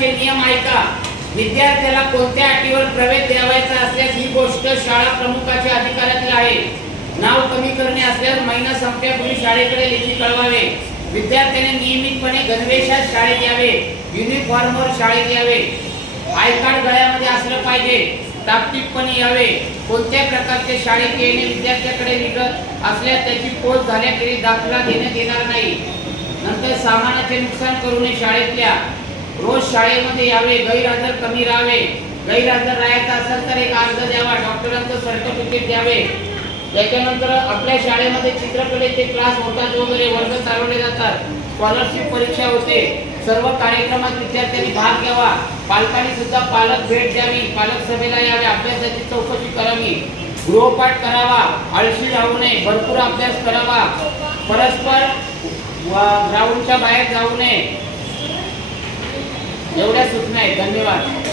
महत्त्वाचे नियम ऐका विद्यार्थ्याला कोणत्या अटीवर प्रवेश द्यावायचा असल्यास ही गोष्ट शाळा प्रमुखाच्या अधिकारातील आहे. नाव कमी करणे असल्यास महिना संपल्यापूर्वी शाळेकडे लेखी कळवावे. विद्यार्थ्याने नियमितपणे गणवेशात शाळेत यावे. युनिफॉर्मवर शाळेत यावे. आय कार्ड गळ्यामध्ये असलं पाहिजे. टापटीपणे यावे. कोणत्या प्रकारचे शाळेत येणे विद्यार्थ्याकडे निघत असल्यास त्याची पोच झाल्याखेरी दाखला देण्यात येणार नाही. नंतर सामानाचे नुकसान करू नये शाळेतल्या. रोज शाळेमध्ये यावे गैरहजर कमी राहावे. गैरहजर राहायचा असेल तर एक अर्ज द्यावा डॉक्टरांचं सर्टिफिकेट द्यावे. त्याच्यानंतर आपल्या शाळेमध्ये चित्रकलेचे क्लास होतात वगैरे वर्ग चालवले जातात. स्कॉलरशिप परीक्षा होते. सर्व कार्यक्रमात विद्यार्थ्यांनी भाग घ्यावा. पालकांनी सुद्धा पालक भेट द्यावी पालक सभेला यावे अभ्यासाची चौकशी करावी. गृहपाठ करावा आळशी राहू नये भरपूर अभ्यास करावा. परस्पर ग्राउंडच्या बाहेर जाऊ नये. एवढ्या सूचना आहेत. धन्यवाद.